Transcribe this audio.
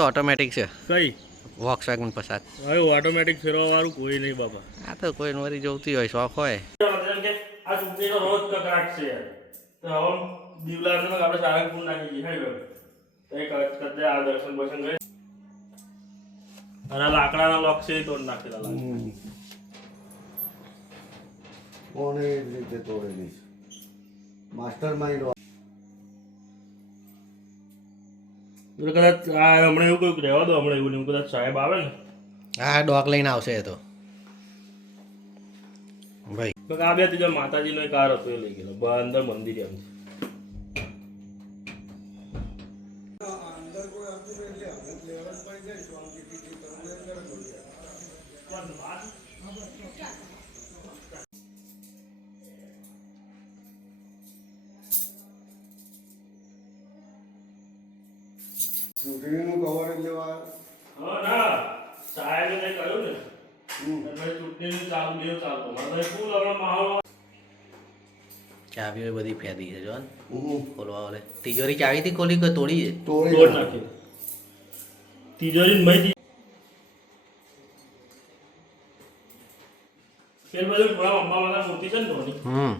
Automatic છે. કઈ? Walks vegan પસાદ હવે ઓટોમેટિક ફેરવા વાળું કોઈ નહીં બાપા. આ તો કોઈ નોરી જોતી હોય શોખ હોય. આ ચૂંટણીનો રોજ કકડાટ છે. તો હવે દીવલા આપણે સારંગપુર નાખી હાઈ બાબા તો એક કદે આ દર્શન બસન ગયે અને આ લાકડાના લોક છે તોડ નાખેલા લાગે કોને રીતે તોડેલી માસ્ટર માઇન્ડ તો કદાચ આ હમણાં એવું કયું રહેવા દો હમણાં એવું નહીં કદાચ સાહેબ આવે ને. હા ડોક લઈને આવશે એ તો. ભાઈ. આ બે ત્રીજા માતાજીનો એક કાર હતો એ લઈ ગયેલો. અંદર મંદિર એમ છે. ચૂંટણીનું કવર જ લેવા હા ના. સાહેબે કંઈ કહ્યું ને એટલે ચૂંટણીનું ચાલુ દેવ ચાલતો મારે ફૂલ હમણાં માહોલ ચાવીઓ બધી ફેદી છે જો ખોલવા વાલે તિજોરી ચાવીથી ખોલી કે તોડી છે? તોડી નાખી. તિજોરી મહી પેલ બાજુ થોડા અંબા મૂર્તિ છે ને ધોની? હમ.